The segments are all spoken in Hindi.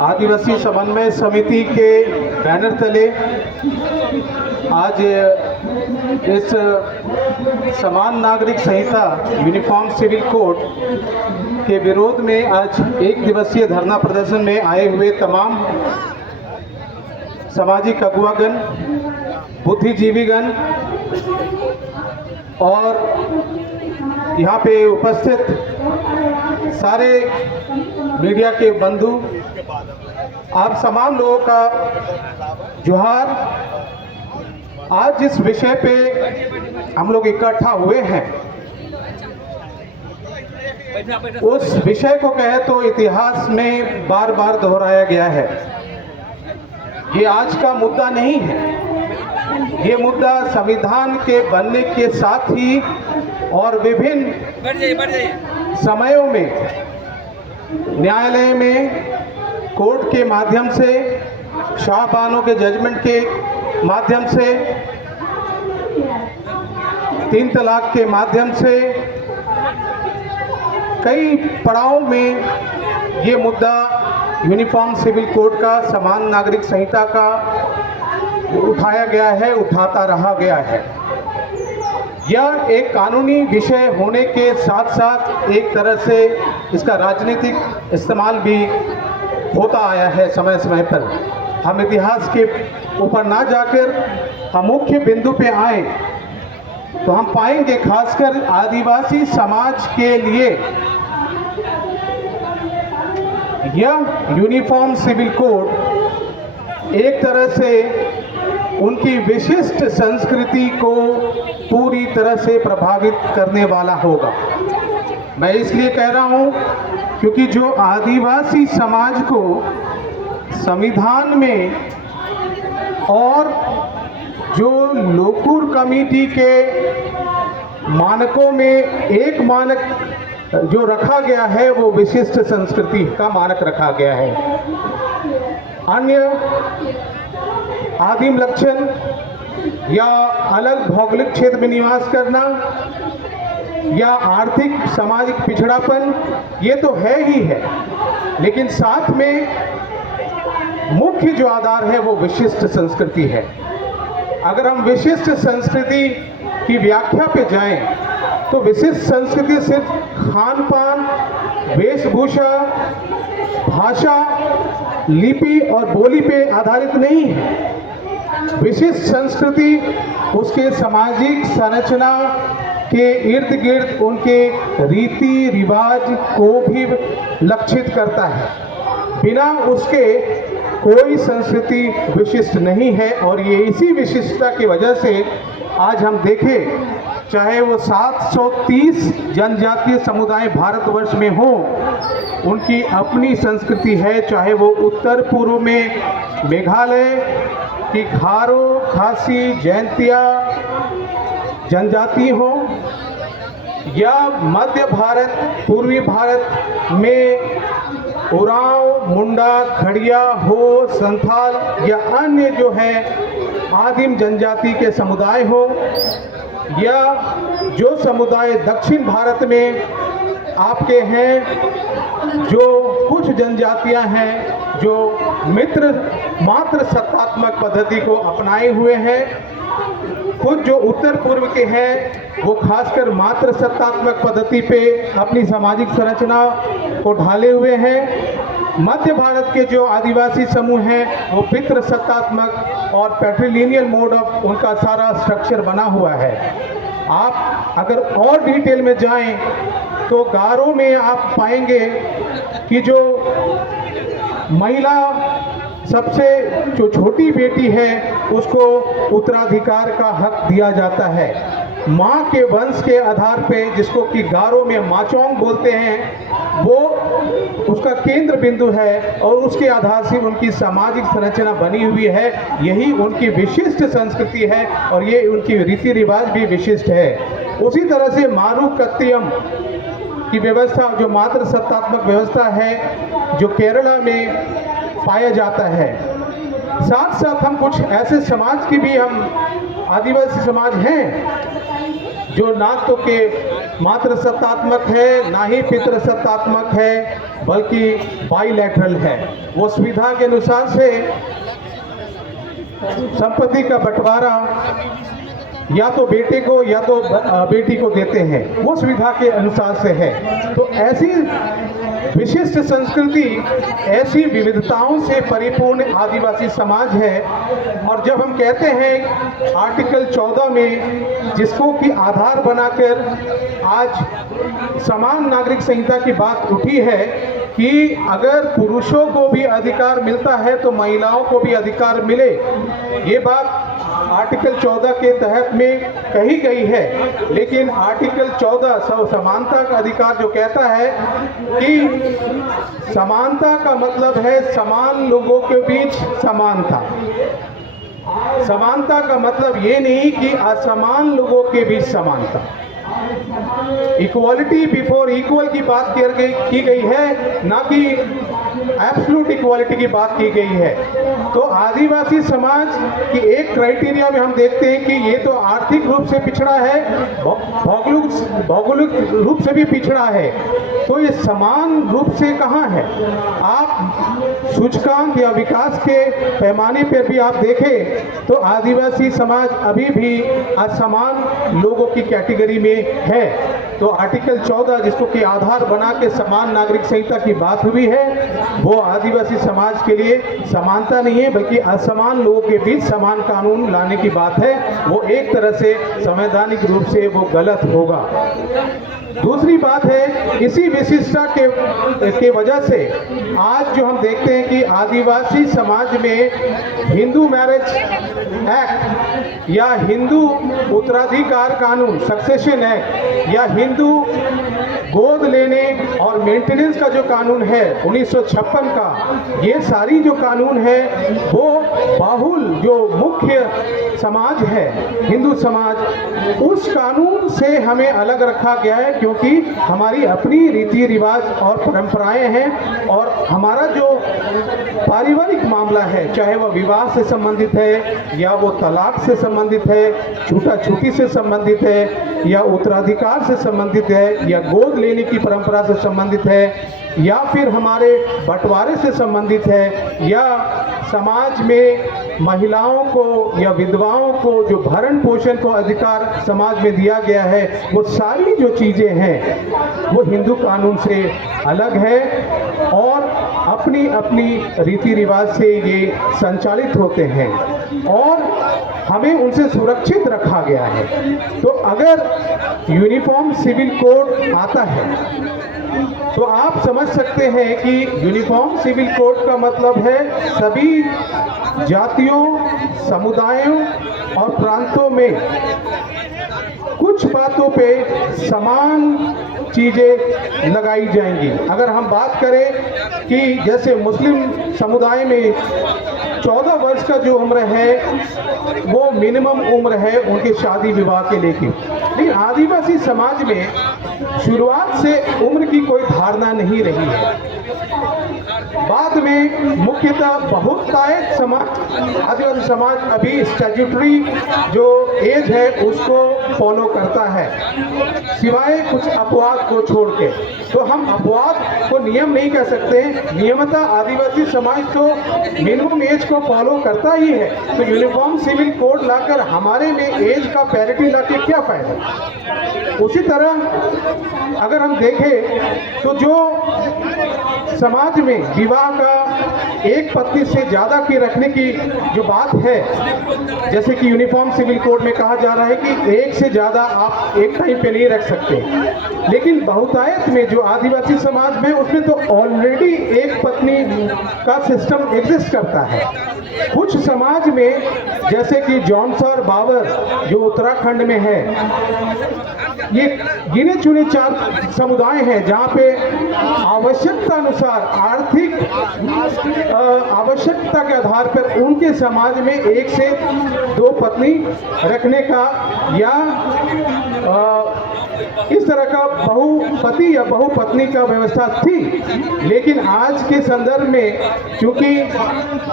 आदिवासी समन्वय समिति के बैनर तले आज इस समान नागरिक संहिता यूनिफॉर्म सिविल कोड के विरोध में आज एक दिवसीय धरना प्रदर्शन में आए हुए तमाम सामाजिक अगुवागण, बुद्धिजीवीगण और यहाँ पे उपस्थित सारे मीडिया के बंधु, आप तमाम लोगों का जोहार। आज जिस विषय पे हम लोग इकट्ठा हुए हैं, उस विषय को कहे तो इतिहास में बार बार दोहराया गया है। ये आज का मुद्दा नहीं है, ये मुद्दा संविधान के बनने के साथ ही और विभिन्न समयों में न्यायालय में कोर्ट के माध्यम से, शाहबानों के जजमेंट के माध्यम से, 3 तलाक के माध्यम से कई पड़ावों में ये मुद्दा यूनिफॉर्म सिविल कोड का, समान नागरिक संहिता का उठाया गया है, उठाता रहा गया है। यह एक कानूनी विषय होने के साथ साथ एक तरह से इसका राजनीतिक इस्तेमाल भी होता आया है समय समय पर। हम इतिहास के ऊपर ना जाकर हम मुख्य बिंदु पे आए तो हम पाएंगे खासकर आदिवासी समाज के लिए यह यूनिफॉर्म सिविल कोड एक तरह से उनकी विशिष्ट संस्कृति को पूरी तरह से प्रभावित करने वाला होगा। मैं इसलिए कह रहा हूं क्योंकि जो आदिवासी समाज को संविधान में और जो लोकूर कमेटी के मानकों में एक मानक जो रखा गया है वो विशिष्ट संस्कृति का मानक रखा गया है। अन्य आदिम लक्षण या अलग भौगोलिक क्षेत्र में निवास करना या आर्थिक सामाजिक पिछड़ापन ये तो है ही है, लेकिन साथ में मुख्य जो आधार है वो विशिष्ट संस्कृति है। अगर हम विशिष्ट संस्कृति की व्याख्या पे जाएं तो विशिष्ट संस्कृति सिर्फ खान पान, वेशभूषा, भाषा, लिपि और बोली पे आधारित नहीं है। विशिष्ट संस्कृति उसके सामाजिक संरचना के इर्द गिर्द उनके रीति रिवाज को भी लक्षित करता है। बिना उसके कोई संस्कृति विशिष्ट नहीं है और ये इसी विशिष्टता की वजह से आज हम देखें, चाहे वो 730 जनजातीय समुदाय भारतवर्ष में हो, उनकी अपनी संस्कृति है। चाहे वो उत्तर पूर्व में मेघालय की गारो, खासी, जयंतिया जनजाति हो या मध्य भारत, पूर्वी भारत में उरांव, मुंडा, खड़िया हो, संथाल या अन्य जो है आदिम जनजाति के समुदाय हो, या जो समुदाय दक्षिण भारत में आपके हैं, जो कुछ जनजातियां हैं जो मात्र सत्तात्मक पद्धति को अपनाए हुए हैं, खुद जो उत्तर पूर्व के हैं वो खासकर मात्र सत्तात्मक पद्धति पे अपनी सामाजिक संरचना को ढाले हुए हैं। मध्य भारत के जो आदिवासी समूह हैं वो पितृ सत्तात्मक और पैट्रिलिनियल मोड ऑफ उनका सारा स्ट्रक्चर बना हुआ है। आप अगर और डिटेल में जाएं तो गारो में आप पाएंगे कि जो महिला सबसे जो छोटी बेटी है उसको उत्तराधिकार का हक दिया जाता है। माँ के वंश के आधार पे, जिसको कि गारो में माचोंग बोलते हैं, वो उसका केंद्र बिंदु है और उसके आधार से उनकी सामाजिक संरचना बनी हुई है। यही उनकी विशिष्ट संस्कृति है और ये उनकी रीति रिवाज भी विशिष्ट है। उसी तरह से मारू कत्तियम की व्यवस्था जो मात्र सत्तात्मक व्यवस्था है जो केरला में पाया जाता है। साथ साथ हम कुछ ऐसे समाज की भी हम आदिवासी समाज हैं जो ना तो के मात्र सत्तात्मक है, ना ही पितृ सत्तात्मक है, बल्कि बाइलैटरल है। वो सुविधा के अनुसार से संपत्ति का बंटवारा या तो बेटे को या तो बेटी को देते हैं, वो सुविधा के अनुसार से है। तो ऐसी विशिष्ट संस्कृति, ऐसी विविधताओं से परिपूर्ण आदिवासी समाज है। और जब हम कहते हैं आर्टिकल 14 में, जिसको कि आधार बनाकर आज समान नागरिक संहिता की बात उठी है कि अगर पुरुषों को भी अधिकार मिलता है तो महिलाओं को भी अधिकार मिले, ये बात आर्टिकल 14 के तहत में कही गई है। लेकिन आर्टिकल 14 समानता का अधिकार जो कहता है कि समानता का मतलब है समान लोगों के बीच समानता। समानता का मतलब ये नहीं कि असमान लोगों के बीच समानता। इक्वालिटी बिफोर इक्वल की बात की गई है, ना कि एब्सोल्यूट इक्वालिटी की बात की गई है। तो आदिवासी समाज की एक क्राइटेरिया में हम देखते हैं कि ये तो आर्थिक रूप से पिछड़ा है, भौगोलिक रूप से भी पिछड़ा है, तो ये समान रूप से कहाँ है? आप सूचकांक या विकास के पैमाने पर भी आप देखें तो आदिवासी समाज अभी भी असमान लोगों की कैटेगरी में है। तो आर्टिकल 14 जिसको कि आधार बना के समान नागरिक संहिता की बात हुई है, वो आदिवासी समाज के लिए समानता नहीं है, बल्कि असमान लोगों के बीच समान कानून लाने की बात है। वो एक तरह से संवैधानिक रूप से वो गलत होगा। दूसरी बात है, इसी विशिष्टता के वजह से आज जो हम देखते हैं कि आदिवासी समाज में हिंदू मैरिज एक्ट या हिंदू उत्तराधिकार कानून सक्सेशन एक्ट या हिंदू गोद लेने और मेंटेनेंस का जो कानून है 1956 का, ये सारी जो कानून है वो बाहुल जो मुख्य समाज है हिंदू समाज, उस कानून से हमें अलग रखा गया है, क्योंकि हमारी अपनी रीति रिवाज और परंपराएं हैं। और हमारा जो पारिवारिक मामला है, चाहे वह विवाह से संबंधित है या वो तलाक से संबंधित है, छूटा छूटी से संबंधित है या उत्तराधिकार से संबंधित है या गोद लेने की परंपरा से संबंधित है या फिर हमारे बंटवारे से संबंधित है या समाज में महिलाओं को या विधवाओं को जो भरण पोषण को अधिकार समाज में दिया गया है, वो सारी जो चीज़ें हैं वो हिंदू कानून से अलग है और अपनी अपनी रीति रिवाज से ये संचालित होते हैं और हमें उनसे सुरक्षित रखा गया है। तो अगर यूनिफॉर्म सिविल कोड आता है तो आप समझ सकते हैं कि यूनिफॉर्म सिविल कोड का मतलब है सभी जातियों, समुदायों और प्रांतों में कुछ बातों पे समान चीज़ें लगाई जाएंगी। अगर हम बात करें कि जैसे मुस्लिम समुदाय में 14 वर्ष का जो उम्र है वो मिनिमम उम्र है उनके शादी विवाह के लेके, लेकिन आदिवासी समाज में शुरुआत से उम्र की कोई धारणा नहीं रही है। बाद में मुख्यतः बहुतायत समाज, आदिवासी समाज अभी स्टैट्यूटरी जो एज है उसको फॉलो करता है, सिवाय कुछ अपवाद को छोड़ के। तो हम अपवाद को नियम नहीं कह सकते, नियमतः आदिवासी समाज तो मिनिमम एज को फॉलो करता ही है। तो यूनिफॉर्म सिविल कोड लाकर हमारे में एज का पैरिटी लाके क्या फायदा। उसी तरह अगर हम देखें तो जो समाज में विवाह का एक पत्नी से ज़्यादा की रखने की जो बात है, जैसे कि यूनिफॉर्म सिविल कोड में कहा जा रहा है कि एक से ज़्यादा आप एक टाइम पे नहीं रख सकते, लेकिन बहुतायत में जो आदिवासी समाज में उसमें तो ऑलरेडी एक पत्नी का सिस्टम एग्जिस्ट करता है। कुछ समाज में जैसे कि जौनसर बावर जो उत्तराखंड में है, ये गिने चुने 4 समुदाय हैं जहाँ पे आवश्यकता अनुसार आर्थिक आवश्यकता के आधार पर उनके समाज में 1 से 2 पत्नी रखने का या इस तरह का बहुपति या बहुपत्नी का व्यवस्था थी। लेकिन आज के संदर्भ में चूंकि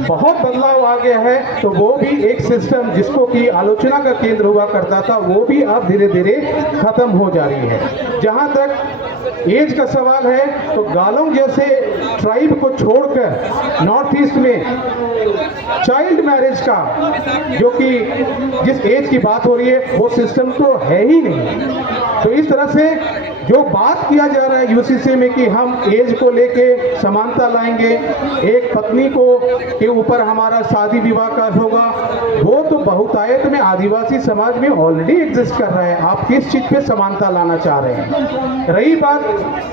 बहुत बदलाव आ गया है, तो वो भी एक सिस्टम जिसको कि आलोचना का केंद्र हुआ करता था, वो भी अब धीरे धीरे खत्म हो जा रही है। जहां तक एज का सवाल है, तो गालों जैसे ट्राइब को छोड़कर नॉर्थ ईस्ट में चाइल्ड मैरिज का, जो कि जिस एज की बात हो रही है, वो सिस्टम तो है ही नहीं। तो इस तरह से जो बात किया जा रहा है यूसीसी में कि हम एज को लेके समानता लाएंगे, एक पत्नी को के ऊपर हमारा शादी विवाह का होगा, वो तो बहुतायत में आदिवासी समाज में ऑलरेडी एग्जिस्ट कर रहा है। आप किस चीज पे समानता लाना चाह रहे हैं? रही बात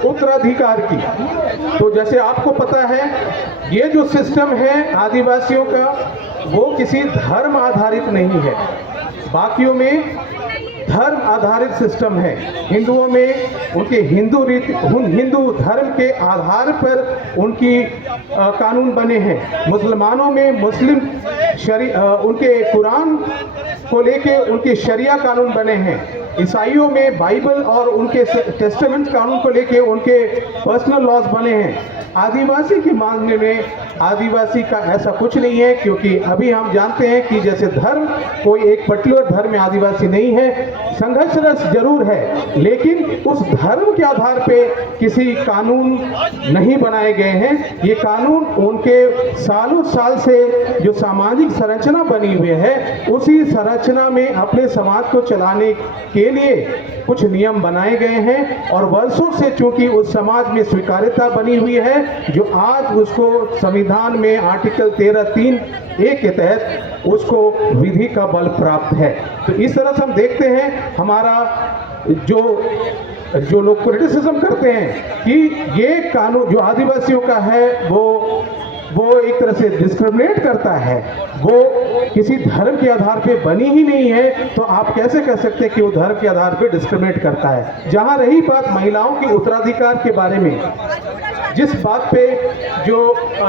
उत्तराधिकार की, तो जैसे आपको पता है, ये जो सिस्टम है आदिवासियों का, वो किसी धर्म आधारित नहीं है। बाकियों में धर्म आधारित सिस्टम है। हिंदुओं में उनके हिंदू धर्म के आधार पर उनकी कानून बने हैं। मुसलमानों में मुस्लिम उनके कुरान को लेके उनके शरिया कानून बने हैं। ईसाइयों में बाइबल और उनके टेस्टामेंट कानून को लेके उनके पर्सनल लॉज बने हैं। आदिवासी के मामले में आदिवासी का ऐसा कुछ नहीं है, क्योंकि अभी हम जानते हैं कि जैसे धर्म, कोई एक पर्टिकुलर धर्म में आदिवासी नहीं है, संघर्षरत जरूर है, लेकिन उस धर्म के आधार पे किसी कानून नहीं बनाए गए हैं। ये कानून उनके सालों साल से जो सामाजिक संरचना बनी हुई है, उसी संरचना में अपने समाज को चलाने के लिए कुछ नियम बनाए गए हैं, और वर्षों से चूंकि उस समाज में स्वीकार्यता बनी हुई है, जो आज उसको संविधान में आर्टिकल 13(3)(a) के तहत उसको विधि का बल प्राप्त है। तो इस तरह से हम देखते हैं, हमारा जो लोग क्रिटिसिज्म करते हैं कि ये कानून जो आदिवासियों का है, वो एक तरह से डिस्क्रिमिनेट करता है, वो किसी धर्म के आधार पे बनी ही नहीं है, तो आप कैसे कह सकते हैं कि वो धर्म के आधार पे डिस्क्रिमिनेट करता है? जहां रही बात महिलाओं के उत्तराधिकार के बारे में, जिस बात पे जो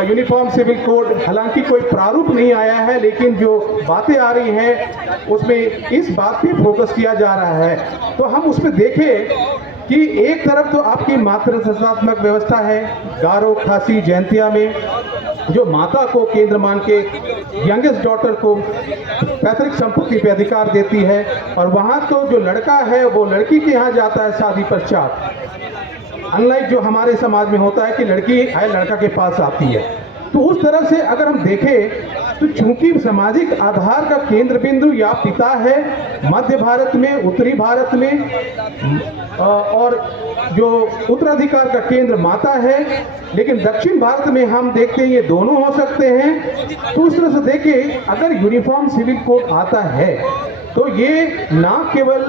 यूनिफॉर्म सिविल कोड, हालांकि कोई प्रारूप नहीं आया है, लेकिन जो बातें आ रही हैं उसमें इस बात पे फोकस किया जा रहा है। तो हम उसमें देखें कि एक तरफ तो आपकी मातृत्वात्मक व्यवस्था है, गारो, खासी, जयंतिया में जो माता को केंद्र मान के यंगेस्ट डॉटर को पैतृक संपत्ति पे अधिकार देती है, और वहाँ तो जो लड़का है वो लड़की के यहाँ जाता है शादी पश्चात, अनलाइक जो हमारे समाज में होता है कि लड़की लड़का के पास आती है। तो उस तरह से अगर हम देखें, तो चूंकि सामाजिक आधार का केंद्र बिंदु या पिता है मध्य भारत में, उत्तरी भारत में, और जो उत्तराधिकार का केंद्र माता है, लेकिन दक्षिण भारत में हम देखते हैं ये दोनों हो सकते हैं। तो उस तरह से देखें, अगर यूनिफॉर्म सिविल कोड आता है, तो ये ना केवल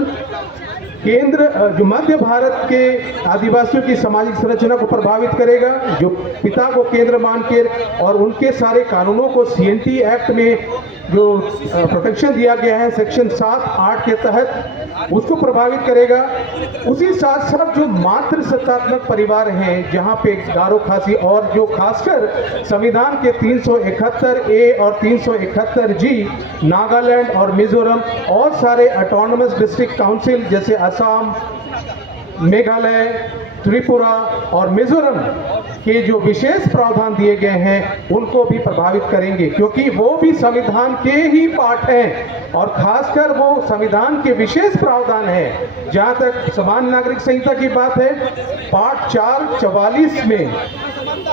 केंद्र जो मध्य भारत के आदिवासियों की सामाजिक संरचना को प्रभावित करेगा, जो पिता को केंद्र मान के और उनके सारे कानूनों को सीएनटी एक्ट में जो प्रोटेक्शन दिया गया है सेक्शन 7-8 के तहत, उसको प्रभावित करेगा। उसी साथ साथ जो मातृ सत्तात्मक परिवार हैं, जहां पे गारो, खासी और जो खासकर संविधान के 371(a) और 371(g) नागालैंड और मिजोरम और सारे ऑटोनोमस डिस्ट्रिक्ट काउंसिल जैसे असम, मेघालय, त्रिपुरा और मिजोरम के जो विशेष प्रावधान दिए गए हैं, उनको भी प्रभावित करेंगे, क्योंकि वो भी संविधान के ही पार्ट हैं, और खासकर वो संविधान के विशेष प्रावधान है। जहां तक समान नागरिक संहिता की बात है, पार्ट 4(44) में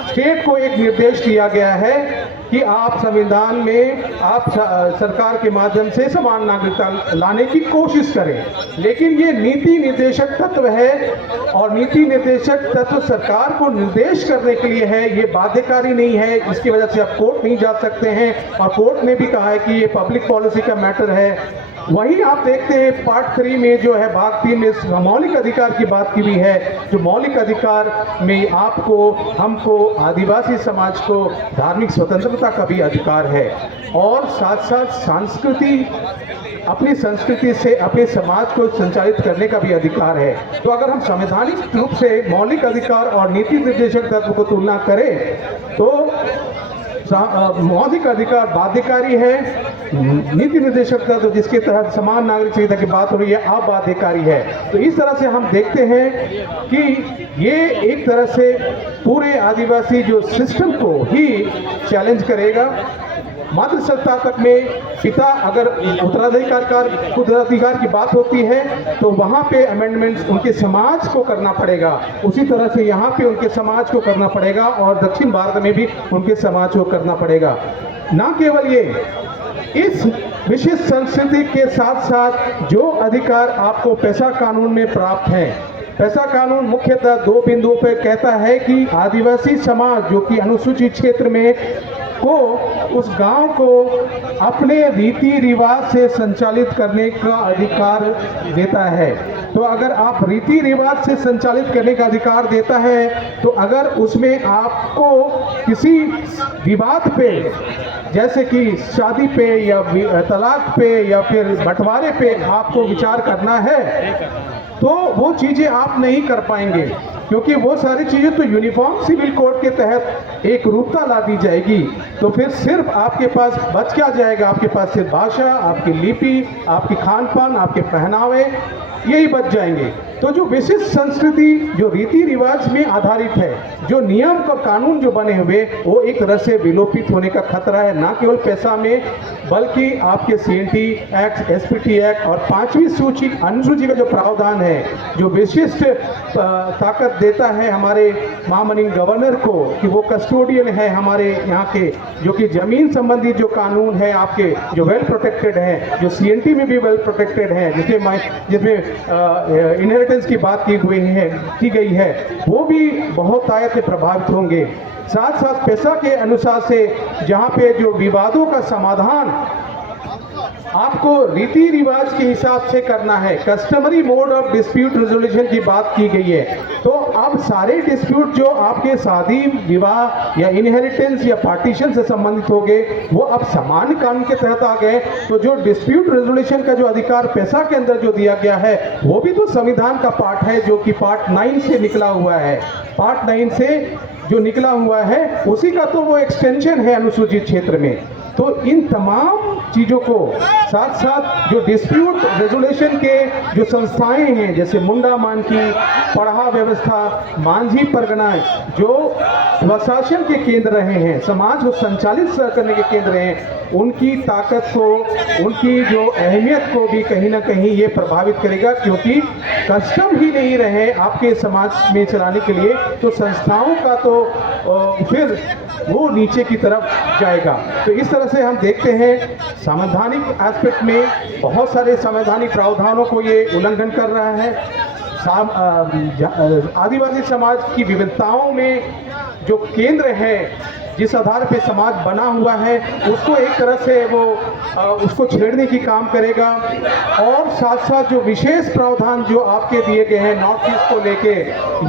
स्टेट को एक निर्देश दिया गया है कि आप संविधान में आप सरकार के माध्यम से समान नागरिकता लाने की कोशिश करें। लेकिन ये नीति निर्देशक तत्व है, और नीति निर्देशक तत्व सरकार को निर्देश करने के लिए है, ये बाध्यकारी नहीं है। इसकी वजह से आप कोर्ट नहीं जा सकते हैं, और कोर्ट ने भी कहा है कि ये पब्लिक पॉलिसी का मैटर है। वहीं आप देखते हैं पार्ट 3 में जो है भाग 3 में मौलिक अधिकार की बात की हुई है, जो मौलिक अधिकार में आपको, हमको, आदिवासी समाज को धार्मिक स्वतंत्रता का भी अधिकार है, और साथ साथ अपनी संस्कृति से अपने समाज को संचालित करने का भी अधिकार है। तो अगर हम संवैधानिक रूप से मौलिक अधिकार और नीति निर्देशक तत्व को तुलना करें, तो मौलिक अधिकार बाध्यकारी है, नीति निर्देशक का तो जिसके तहत समान नागरिक संहिता की बात हो रही है अब बाध्यकारी है। तो इस तरह से हम देखते हैं कि ये एक तरह से पूरे आदिवासी जो सिस्टम को ही चैलेंज करेगा। मातृ सत्ता तक में पिता अगर उत्तराधिकार की बात होती है तो वहाँ पे अमेंडमेंट्स उनके समाज को करना पड़ेगा, उसी तरह से यहाँ पे उनके समाज को करना पड़ेगा और दक्षिण भारत में भी उनके समाज को करना पड़ेगा। ना केवल ये, इस विशेष संस्कृति के साथ साथ जो अधिकार आपको पेशा कानून में प्राप्त हैं, पेशा कानून मुख्यतः 2 बिंदुओं पर कहता है कि आदिवासी समाज जो कि अनुसूचित क्षेत्र में को उस गांव को अपने रीति रिवाज से संचालित करने का अधिकार देता है। तो अगर आप रीति रिवाज से संचालित करने का अधिकार देता है तो अगर उसमें आपको किसी विवाद पे जैसे कि शादी पे या तलाक पे या फिर बंटवारे पे आपको विचार करना है तो वो चीज़ें आप नहीं कर पाएंगे, क्योंकि वो सारी चीज़ें तो यूनिफॉर्म सिविल कोड के तहत एक रूपता ला दी जाएगी। तो फिर सिर्फ आपके पास बच क्या जाएगा? आपके पास सिर्फ भाषा, आपकी लिपि, आपकी खान पान, आपके पहनावे, यही बच जाएंगे। तो जो विशिष्ट संस्कृति जो रीति रिवाज में आधारित है, जो नियम और कानून जो बने हुए, वो एक तरह से विलोपित होने का खतरा है, ना केवल पैसा में बल्कि आपके CNT एक्ट, SPT एक्ट और 5वीं सूची अनुसूची का जो प्रावधान है, जो विशिष्ट ताकत देता है हमारे महामहिम गवर्नर को कि वो कस्टोडियन है हमारे यहाँ के, जो कि जमीन संबंधी जो कानून है आपके जो वेल प्रोटेक्टेड है, जो CNT में भी वेल प्रोटेक्टेड है, जिसमें इनहेरिटेंस की बात की गई है, वो भी बहुत आयत से प्रभावित होंगे। साथ साथ पेशा के अनुसार से जहाँ पे जो विवादों का समाधान आपको रीति रिवाज के हिसाब से करना है, customary mode of dispute resolution की बात की गई है। तो अब सारे डिस्प्यूट जो आपके शादी विवाह या इनहेरिटेंस या पार्टीशन से संबंधित हो गए वो अब सामान्य कानून के तहत आ गए। तो जो डिस्प्यूट रेजोल्यूशन का जो अधिकार पेशा के अंदर जो दिया गया है वो भी तो संविधान का पार्ट है, जो कि पार्ट 9 से निकला हुआ है। पार्ट 9 से जो निकला हुआ है उसी का तो वो एक्सटेंशन है अनुसूचित क्षेत्र में। तो इन तमाम चीज़ों को साथ साथ जो डिस्प्यूट रेजोल्यूशन के जो संस्थाएं हैं, जैसे मुंडा मानकी, पढ़ा व्यवस्था, मांझी परगना, जो स्वशासन के केंद्र रहे हैं, समाज को संचालित करने के केंद्र हैं, उनकी ताकत को, उनकी जो अहमियत को भी कहीं ना कहीं ये प्रभावित करेगा, क्योंकि कस्टम ही नहीं रहे आपके समाज में चलाने के लिए, तो संस्थाओं का तो फिर वो नीचे की तरफ जाएगा। तो इस तरह से हम देखते हैं संवैधानिक एस्पेक्ट में बहुत सारे संवैधानिक प्रावधानों को ये उल्लंघन कर रहा है। आदिवासी समाज की विविधताओं में जो केंद्र है, जिस आधार पे समाज बना हुआ है, उसको एक तरह से वो उसको छेड़ने की काम करेगा। और साथ साथ जो विशेष प्रावधान जो आपके दिए गए हैं नॉर्थ ईस्ट को लेके,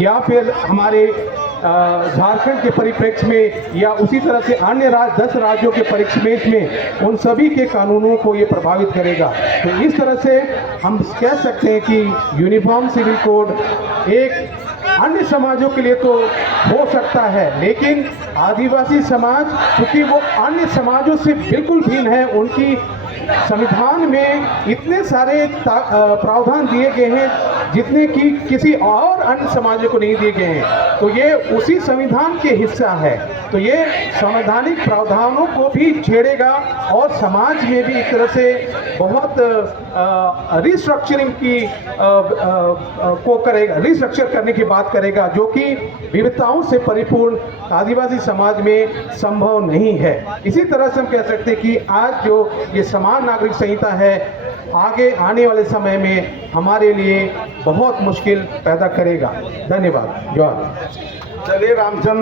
या फिर हमारे झारखंड के परिप्रेक्ष्य में, या उसी तरह से अन्य 10 राज्यों के परिप्रेक्ष्य में, उन सभी के कानूनों को ये प्रभावित करेगा। तो इस तरह से हम कह सकते हैं कि यूनिफॉर्म सिविल कोड एक अन्य समाजों के लिए तो हो सकता है, लेकिन आदिवासी समाज क्योंकि वो अन्य समाजों से बिल्कुल भिन्न है, उनकी संविधान में इतने सारे प्रावधान दिए गए हैं जितने कि किसी और अन्य समाजों को नहीं दिए गए हैं। तो ये उसी संविधान के हिस्सा है। तो ये संवैधानिक प्रावधानों को भी छेड़ेगा और समाज में भी एक तरह से बहुत रिस्ट्रक्चरिंग की को करेगा, रिस्ट्रक्चर करने की बात करेगा, जो कि विविधताओं से परिपूर्ण आदिवासी समाज में संभव नहीं है। इसी तरह से हम कह सकते हैं कि आज जो ये समान नागरिक संहिता है आगे आने वाले समय में हमारे लिए बहुत मुश्किल पैदा करेगा। धन्यवाद। जवाहर। चलिए रामचंद्र